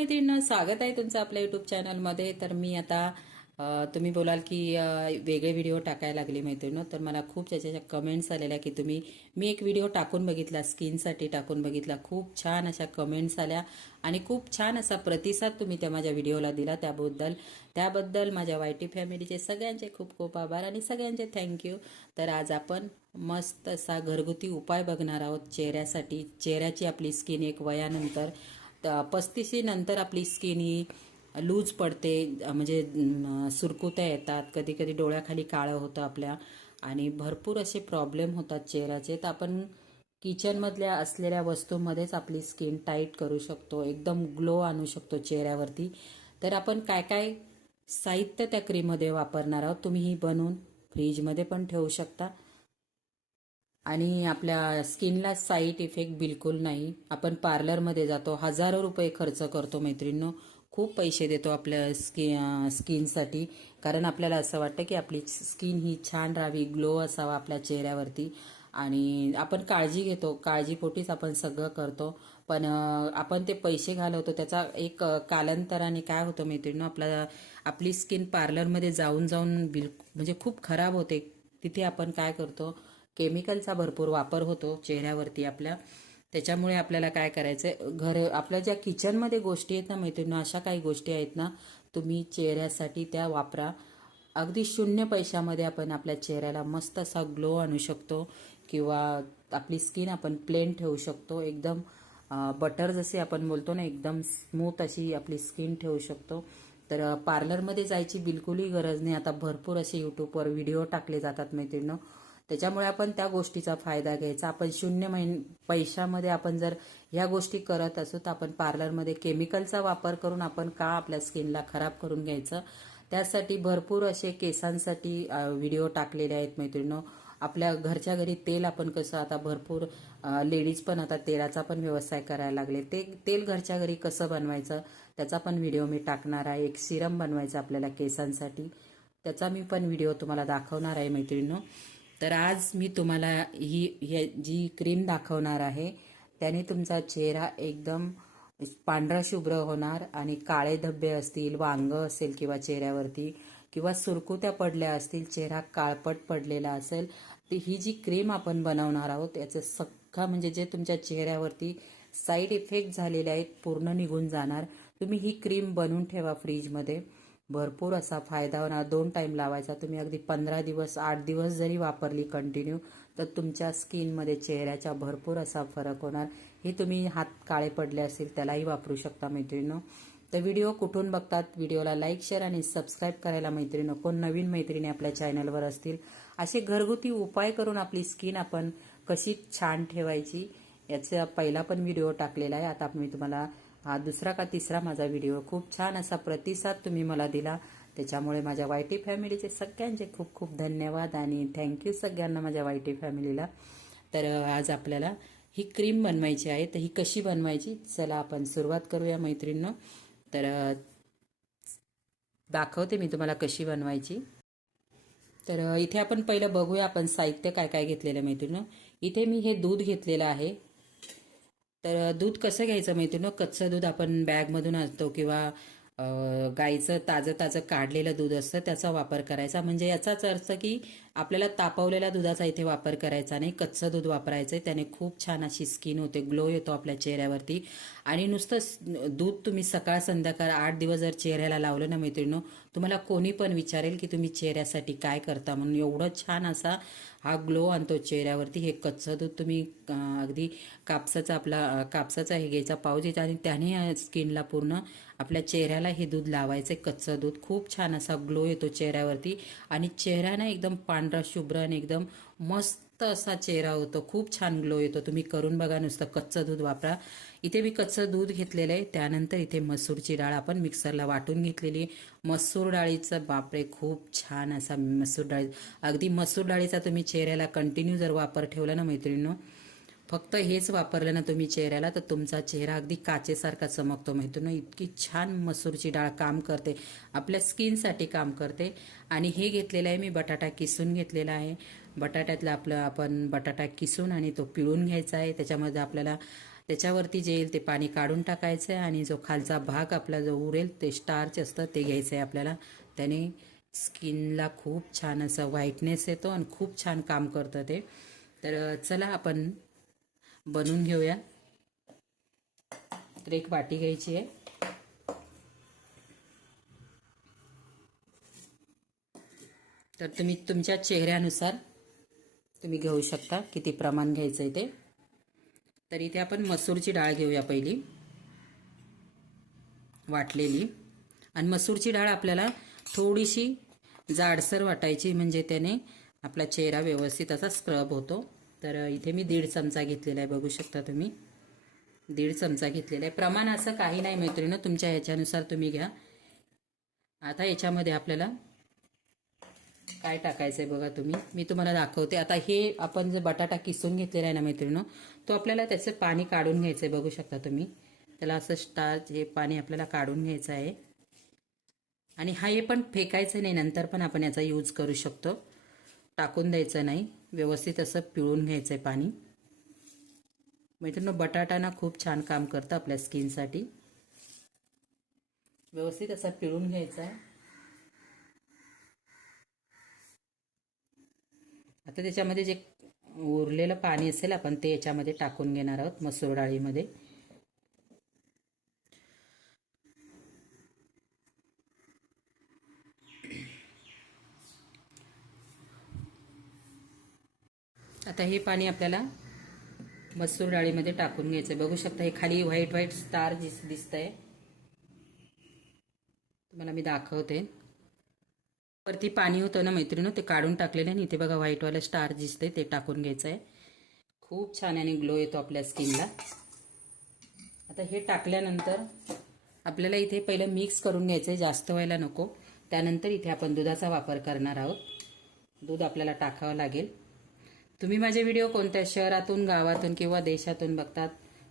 मैत्रिणींनो, स्वागत आहे तुमचं आपल्या यूट्यूब चॅनलमध्ये. तर मी आता तुम्ही बोलाल की वेगळे व्हिडिओ टाकायला लागले मैत्रिणींनो. तर मला खूप त्याच्या कमेंट्स आलेल्या की मी एक व्हिडिओ टाकून बघितला, स्किनसाठी टाकून बघितला. खूप छान अशा कमेंट्स आल्या आणि खूप छान असा प्रतिसाद तुम्ही त्या माझ्या व्हिडिओला दिला. त्याबद्दल माझ्या वायटी फॅमिलीचे सगळ्यांचे खूप खूप आभार आणि सगळ्यांचे थँक्यू. तर आज आपण मस्त असा घरगुती उपाय बघणार आहोत चेहऱ्यासाठी. चेहऱ्याची आपली स्किन एक वयानंतर 35 नंतर आपली स्किन ही लूज पडते, म्हणजे सुरकुत्या येतात, कधी कधी डोळ्याखाली काळं होतं आपल्या आणि भरपूर असे प्रॉब्लेम होतात चेहऱ्याचे. तर आपण किचनमधल्या असलेल्या वस्तूंमध्येच आपली स्किन टाईट करू शकतो, एकदम ग्लो आणू शकतो चेहऱ्यावरती. तर आपण काय काय साहित्य त्या क्रीममध्ये वापरणार आहोत, तुम्ही ही बनवून फ्रीजमध्ये पण ठेवू शकता आणि आपल्या स्किनला साईड इफेक्ट बिलकुल नाही. आपण पार्लरमध्ये जातो, हजारो रुपये खर्च करतो मैत्रिणींनो, खूप पैसे देतो आपल्या स्किनसाठी, कारण आपल्याला असं वाटतं की आपली स्किन ही छान राहावी, ग्लो असावा आपल्या चेहऱ्यावरती. आणि आपण काळजी घेतो, काळजीपोटीच आपण सगळं करतो. पण आपण ते पैसे घालवतो, त्याचा एक कालांतराने काय होतं मैत्रिणींनो, आपली स्किन पार्लरमध्ये जाऊन जाऊन म्हणजे खूप खराब होते. तिथे आपण काय करतो, केमिकलचा भरपूर वापर होतो चेहऱ्यावरती आपल्या. त्याच्यामुळे आपल्याला काय करायचं, आपल्या ज्या किचनमध्ये गोष्टी आहेत ना मैत्रिणी, अशा काही गोष्टी आहेत ना, तुम्ही चेहऱ्यासाठी त्या वापरा. अगदी 0 पैशामध्ये आपण आपल्या चेहऱ्याला मस्त असा ग्लो आणू शकतो. किंवा आपली स्किन आपण प्लेन ठेवू शकतो, एकदम बटर जसे आपण बोलतो ना, एकदम स्मूथ अशी आपली स्किन ठेवू शकतो. तर पार्लरमध्ये जायची बिलकुलही गरज नाही. आता भरपूर असे यूट्यूबवर व्हिडिओ टाकले जातात मैत्रिणींनो, त्याच्यामुळे आपण त्या गोष्टीचा फायदा घ्यायचा. आपण 0 पैशामध्ये आपण जर ह्या गोष्टी करत असू, तर आपण पार्लरमध्ये केमिकलचा वापर करून आपण का आपल्या स्किनला खराब करून घ्यायचं. त्यासाठी भरपूर असे केसांसाठी व्हिडिओ टाकलेले आहेत मैत्रिणींनो. आपल्या घरच्या घरी तेल आपण कसं, आता भरपूर लेडीज पण आता तेलाचा पण व्यवसाय करायला लागले. ते तेल घरच्या घरी कसं बनवायचं त्याचा पण व्हिडिओ मी टाकणार आहे. एक सिरम बनवायचा आपल्याला केसांसाठी, त्याचा मी पण व्हिडिओ तुम्हाला दाखवणार आहे मैत्रिणींनो. तर आज मी तुम्हाला ही जी क्रीम दाखवणार आहे, त्याने तुमचा चेहरा एकदम पांढरा शुभ्र होणार आणि काळे धब्बे असतील, वांग असेल किंवा चेहऱ्यावरती, किंवा सुरकुत्या पडल्या असतील, चेहरा काळपट पडलेला असेल, तर ही जी क्रीम आपण बनवणार आहोत याचं सगळं म्हणजे जे तुमच्या चेहऱ्यावरती साईड इफेक्ट झालेले आहेत पूर्ण निघून जाणार. तुम्ही ही क्रीम बनवून ठेवा फ्रीजमध्ये, भरपूर असा फायदा होणार. 2 टाइम लावायचा. तुम्ही अगदी 15 दिवस 8 दिवस जरी वापरली कंटिन्यू, तर तुमच्या स्किनमध्ये चेहऱ्याचा भरपूर असा फरक होणार. हे तुम्ही हात काळे पडले असतील त्यालाही वापरू शकता मैत्रिणींनो. तर व्हिडिओ कुठून बघतात, व्हिडिओला लाईक शेअर आणि सबस्क्राईब करायला मैत्रिणींनो. कोण नवीन मैत्रिणी आपल्या चॅनलवर असतील, असे घरगुती उपाय करून आपली स्किन आपण कशी छान ठेवायची याचा पहिला पण व्हिडिओ टाकलेला आहे. आता मी तुम्हाला हा दुसरा का तिसरा माझा व्हिडिओ, खूप छान असा प्रतिसाद तुम्ही मला दिला, त्याच्यामुळे माझ्या वायटी फॅमिलीचे सगळ्यांचे खूप खूप धन्यवाद आणि थँक्यू सगळ्यांना माझ्या वायटी फॅमिलीला. तर आज आपल्याला ही क्रीम बनवायची आहे. तर ही कशी बनवायची, चला आपण सुरुवात करूया मैत्रिणींनो. तर दाखवते मी तुम्हाला कशी बनवायची. तर इथे आपण पहिलं बघूया आपण साहित्य काय काय घेतलेलं मैत्रिणींनो. इथे मी हे दूध घेतलेलं आहे. तर दूध कसं घ्यायचं मैत्रिणींनो, कच्चं दूध आपण बॅगमधून आणतो किंवा गाईचं ताजं ताजं काढलेलं दूध असतं त्याचा वापर करायचा. म्हणजे याचाच अर्थ की आपल्याला तापवलेल्या दुधाचा इथे वापर करायचा नाही, कच्चं दूध वापरायचं. त्याने खूप छान अशी स्किन होते, ग्लो येतो आपल्या चेहऱ्यावरती. आणि नुसतं दूध तुम्ही सकाळ संध्याकाळ 8 दिवस जर चेहऱ्याला लावलं ना मैत्रिणींनो, तुम्हाला कोणी पण विचारेल की तुम्ही चेहऱ्यासाठी काय करता म्हणून. एवढं छान असा हा ग्लो आणतो चेहऱ्यावरती. हे कच्चं दूध तुम्ही अगदी कापसाचा हे घ्यायचा पाऊच घ्यायचा आणि त्याने स्किनला पूर्ण आपल्या चेहऱ्याला हे दूध लावायचं. कच्चं दूध खूप छान असा ग्लो येतो चेहऱ्यावरती आणि चेहरा ना एकदम पांढरा शुभ्र आणि एकदम मस्त असा चेहरा होतो, खूप छान ग्लो येतो. तुम्ही करून बघा, नुसतं कच्चं दूध वापरा. इथे मी कच्चं दूध घेतलेलं आहे. त्यानंतर इथे मसूरची डाळ आपण मिक्सरला वाटून घेतलेली. मसूर डाळीचं बापरे खूप छान असा मसूर डाळी, अगदी मसूर डाळीचा तुम्ही चेहऱ्याला कंटिन्यू जर वापर ठेवला ना मैत्रिणींनो, फक्त हेच वापरलं ना तुम्ही चेहऱ्याला, तर तुमचा चेहरा अगदी काचेसारखा चमकतो मैत्रिणींनो. इतकी छान मसूरची डाळ काम करते, आपल्या स्किनसाठी काम करते. आणि हे घेतलेलं आहे मी बटाटा किसून घेतलेला आहे. बटाट्यातलं आपण बटाटा किसून आणि तो पिळून घ्यायचा आहे. त्याच्यामध्ये आपल्याला त्याच्यावरती जे येईल ते पाणी काढून टाकायचं आहे आणि जो खालचा भाग आपला जो उरेल ते स्टार्च असतं ते घ्यायचं आहे आपल्याला. त्याने स्किनला खूप छान असा व्हाईटनेस येतो आणि खूप छान काम करतं ते. तर चला आपण बनवून घेऊया. तर एक वाटी घ्यायची आहे. तर तुम्ही तुमच्या चेहऱ्यानुसार तुम्ही घेऊ शकता किती प्रमाण घ्यायचं आहे ते. तर इथे आपण मसूरची डाळ घेऊया पहिली वाटलेली. आणि मसूरची डाळ आपल्याला थोडीशी जाडसर वाटायची, म्हणजे त्याने आपला चेहरा व्यवस्थित असा स्क्रब होतो. तर इथे मी 1.5 चमचा घेतलेला आहे, बघू शकता तुम्ही 1.5 चमचा घेतलेला आहे. प्रमाण असं काही नाही मैत्रिणी, तुमच्या ह्याच्यानुसार तुम्ही घ्या. आता याच्यामध्ये आपल्याला काय टाकायचं आहे बघा तुम्ही, मी तुम्हाला दाखवते. आता हे आपण जे बटाटा किसून घेतलेला आहे ना मैत्रिणी, तो आपल्याला त्याचं पाणी काढून घ्यायचं आहे, बघू शकता तुम्ही. त्याला असं स्टार्च हे पाणी आपल्याला काढून घ्यायचं आहे. आणि हा हे पण फेकायचं नाही, नंतर पण आपण याचा यूज करू शकतो, टाकून द्यायचं नाही. व्यवस्थित असं पिळून घ्यायचं आहे पाणी. मैत्रिणी बटाटा ना खूप छान काम करतं आपल्या स्किनसाठी. व्यवस्थित असं पिळून घ्यायचं आहे. आता त्याच्यामध्ये जे उरलेलं पाणी असेल आपण ते याच्यामध्ये टाकून घेणार आहोत मसूर डाळीमध्ये. आता हे पाणी आपल्याला मसूर डाळीमध्ये टाकून घ्यायचं. बघू शकता हे खाली व्हाईट व्हाईट स्टार दिसतंय, तुम्हाला मी दाखवते. वरती पाणी होतं ना मैत्रिणी, ते काढून टाकलेलं आहे. इथे बघा व्हाईटवालं स्टार दिसतंय, ते टाकून घ्यायचं आहे. खूप छान आणि ग्लो येतो आपल्या स्किनला. आता हे टाकल्यानंतर आपल्याला इथे पहिलं मिक्स करून घ्यायचं आहे, जास्त व्हायला नको. त्यानंतर इथे आपण दुधाचा वापर करणार आहोत. दूध आपल्याला टाकावं लागेल. तुम्ही माझे व्हिडिओ कोणत्या शहरातून, गावातून किंवा देशातून बघतात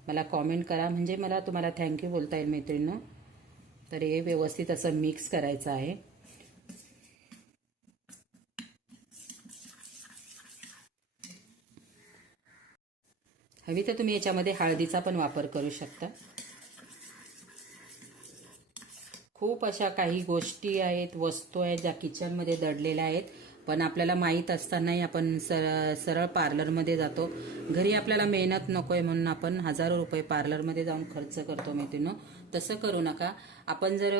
मला कॉमेंट करा, म्हणजे मला तुम्हाला थँक्यू बोलता येईल मैत्रिणींनो. तर हे व्यवस्थित असं मिक्स करायचं आहे. हवी तर तुम्ही याच्यामध्ये हळदीचा पण वापर करू शकता. खूप अशा काही गोष्टी आहेत, वस्तू आहेत ज्या किचनमध्ये दडलेल्या आहेत, पण आपल्याला माहीत असतानाही आपण सरळ पार्लरमध्ये जातो. घरी आपल्याला मेहनत नको आहे म्हणून आपण हजारो रुपये पार्लरमध्ये जाऊन खर्च करतो मैत्रिणींनो. तसं करू नका. आपण जर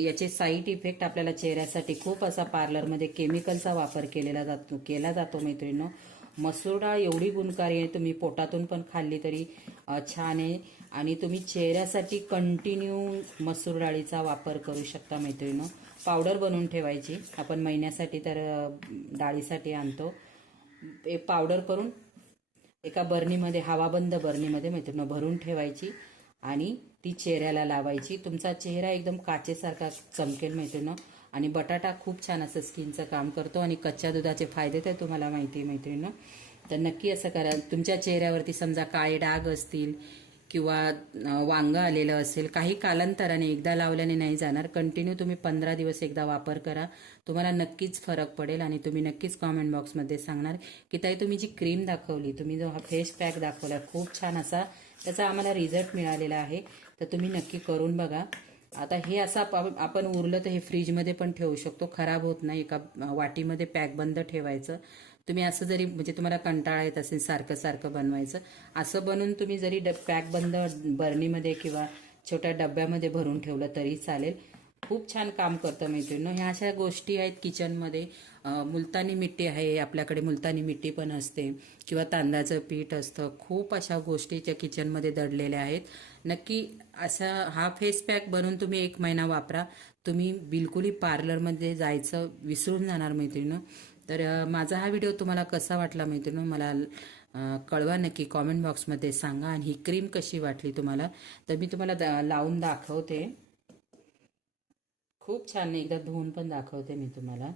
याचे साईड इफेक्ट आपल्याला चेहऱ्यासाठी खूप असा पार्लरमध्ये केमिकलचा वापर केला जातो मैत्रिणींनो. मसूर डाळ एवढी गुणकारी आहे, तुम्ही पोटातून पण खाल्ली तरी छान आहे. आणि तुम्ही चेहऱ्यासाठी कंटिन्यू मसूर डाळीचा वापर करू शकता मैत्रिणींनो. पावडर बनवून ठेवायची, आपण महिन्यासाठी तर डाळीसाठी आणतो. पावडर करून एका बर्नीमध्ये, हवाबंद बर्नीमध्ये मैत्रिणींनो भरून ठेवायची आणि ती चेहऱ्याला लावायची. तुमचा चेहरा एकदम काचेसारखा चमकेल मैत्रिणींनो. आणि बटाटा खूप छान असं स्किनचं काम करतो. आणि कच्च्या दुधाचे फायदे तर तुम्हाला माहिती आहे मैत्रिणींनो. तर नक्की असं करा. तुमच्या चेहऱ्यावरती समजा काळे डाग असतील किंवा वांग आलेलं असेल, काही कालांतराने, एकदा लावल्याने नाही जाणार. कंटिन्यू तुम्ही 15 दिवस एकदा वापर करा, तुम्हाला नक्कीच फरक पडेल. आणि तुम्ही नक्कीच कॉमेंट बॉक्समध्ये सांगणार की ताई तुम्ही जी क्रीम दाखवली, तुम्ही जो हा फेस पॅक दाखवला, खूप छान असा त्याचा आम्हाला रिझल्ट मिळालेला आहे. तर तुम्ही नक्की करून बघा. आता हे असं आपण उरलं तर हे फ्रीजमध्ये पण ठेवू शकतो, खराब होत नाही. एका वाटीमध्ये पॅक बंद ठेवायचं. तुम्ही असं जरी, म्हणजे तुम्हाला कंटाळा येत असेल सारखं सारखं बनवायचं, असं बनवून तुम्ही जरी पॅक बंद बर्नीमध्ये किंवा छोट्या डब्यामध्ये भरून ठेवलं तरी चालेल. खूप छान काम करतं मैत्रिणींनो. ह्या अशा गोष्टी आहेत किचनमध्ये. मुलतानी मिट्टी आहे आपल्याकडे, मुलतानी मिट्टी पण असते किंवा तांदळाचं पीठ असतं. खूप अशा गोष्टी त्या किचनमध्ये दडलेल्या आहेत. नक्की असा हा फेस पॅक बनवून तुम्ही 1 महिना वापरा. तुम्ही बिलकुलही पार्लरमध्ये जायचं विसरून जाणार मैत्रिणींनो. तर माझा हा व्हिडिओ तुम्हाला कसा वाटला मैत्रिणींनो, मला कळवा नक्की, कॉमेंट बॉक्समध्ये सांगा. आणि ही क्रीम कशी वाटली तुम्हाला, तर मी तुम्हाला लावून दाखवते. खूप छान, एकदा धुवून पण दाखवते मी तुम्हाला.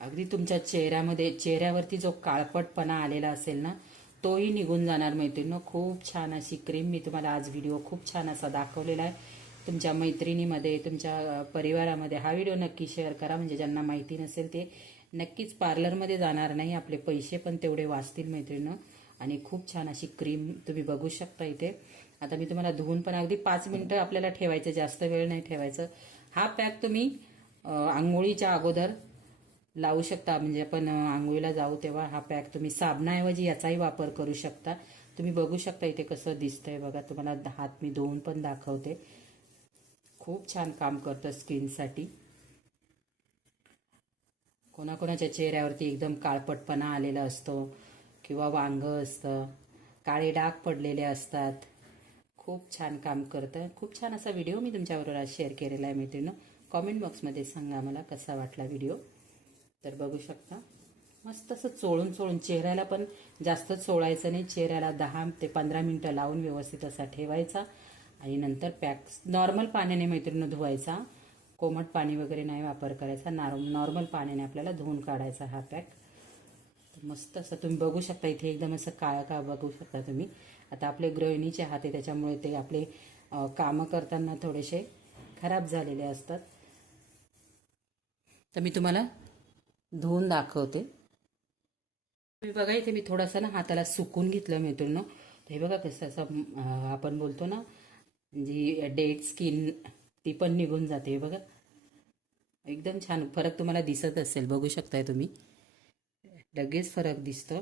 अगदी तुमच्या चेहऱ्यावरती जो काळपटपणा आलेला असेल ना, तोही निघून जाणार मैत्रिणींनो. खूप छान अशी क्रीम मी तुम्हाला आज व्हिडिओ खूप छान असा दाखवलेला आहे. तुमच्या मैत्रिणीमध्ये, तुमच्या परिवारामध्ये हा व्हिडिओ नक्की शेअर करा, म्हणजे ज्यांना माहिती नसेल ते नक्कीच पार्लरमध्ये जाणार नाही, आपले पैसे पण तेवढे वाचतील मैत्रिणींनो. आणि खूप छान अशी क्रीम तुम्ही बघू शकता इथे. आता मी तुम्हाला धुवून पण अगदी 5 मिनिटं आपल्याला ठेवायचं, जास्त वेळ नाही ठेवायचं. हा पॅक तुम्ही आंघोळीच्या अगोदर लावू शकता. म्हणजे आपण आंघोळीला जाऊ तेव्हा हा पॅक तुम्ही साबणाऐवजी याचाही वापर करू शकता. तुम्ही बघू शकता इथे कसं दिसतंय बघा. तुम्हाला हात मी धुवून पण दाखवते. खूप छान काम करतं स्किनसाठी. कोणाकोणाच्या चेहऱ्यावरती एकदम काळपटपणा आलेला असतो किंवा वांगं असतं, काळे डाग पडलेले असतात. खूप छान काम करतं. खूप छान असा व्हिडिओ मी तुमच्याबरोबर आज शेअर केलेला आहे मैत्रिणींनो. कॉमेंट बॉक्समध्ये सांगा मला कसा वाटला व्हिडिओ. तर बघू शकता मस्त असं चोळून चोळून, चेहऱ्याला पण जास्त चोळायचं नाही. चेहऱ्याला 10 ते 15 मिनिटं लावून व्यवस्थित असा ठेवायचा आणि नंतर पॅक नॉर्मल पाण्याने मैत्रिणींनो धुवायचा. कोमट पाणी वगैरे नाही वापर करायचा. नॉर्मल पाण्याने आपल्याला धुवून काढायचा हा पॅक. मस्त असं तुम्ही बघू शकता इथे एकदम असं काळं का बघू शकता तुम्ही. आता आपले गृहिणीचे हात आहे त्याच्यामुळे ते आपले कामं करताना थोडेसे खराब झालेले असतात. तर मी तुम्हाला धुवून दाखवते. तुम्ही बघा इथे मी थोडासा ना हाताला सुकून घेतलं मैत्रिणींनो. हे बघा कसं असं आपण बोलतो ना जी डेड स्किन ती पण निघून जाते. हे बघा एकदम छान फरक तुम्हाला दिसत असेल, बघू शकताय तुम्ही. लगेच फरक दिसतो.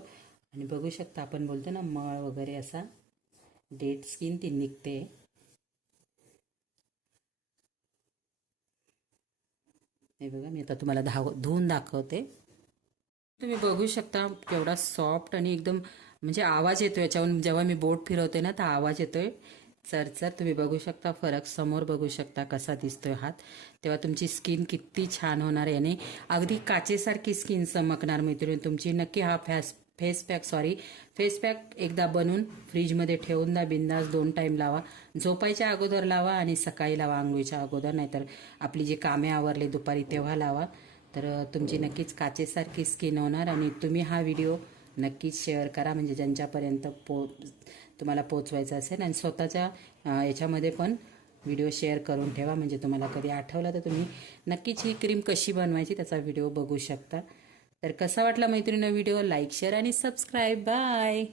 आणि बघू शकता आपण बोलतो ना मळ वगैरे असा डेड स्किन ती निघते. हे बघा मी आता तुम्हाला धुवून दाखवते. तुम्ही बघू शकता केवढा सॉफ्ट आणि एकदम म्हणजे आवाज येतो याच्यावरून. जेव्हा मी बोट फिरवते ना तर आवाज येतोय चरचर. तुम्ही बघू शकता फरक, समोर बघू शकता कसा दिसतोय हात. तेव्हा तुमची स्किन किती छान होणार आहे आणि अगदी काचेसारखी स्किन चमकणार मैत्रिणी तुमची. नक्की हा फेस पॅक एकदा बनवून फ्रीजमध्ये ठेवून द्या. बिंदास 2 टाइम लावा. झोपायच्या अगोदर लावा आणि सकाळी लावा आंघोळीच्या अगोदर. नाहीतर आपली जी कामे आवरले दुपारी तेव्हा लावा. तर तुमची नक्कीच काचेसारखी स्किन होणार. आणि तुम्ही हा व्हिडिओ नक्कीच शेअर करा म्हणजे ज्यांच्यापर्यंत तुम्हाला पोचवायचं असेल. आणि स्वतःच्या याच्यामध्ये पण व्हिडिओ शेअर करून ठेवा म्हणजे तुम्हाला कधी आठवलं तर तुम्ही नक्कीच ही क्रीम कशी बनवायची त्याचा व्हिडिओ बघू शकता. तर कसा वाटला मैत्रिणी व्हिडिओ, लाईक शेअर आणि सबस्क्राईब. बाय.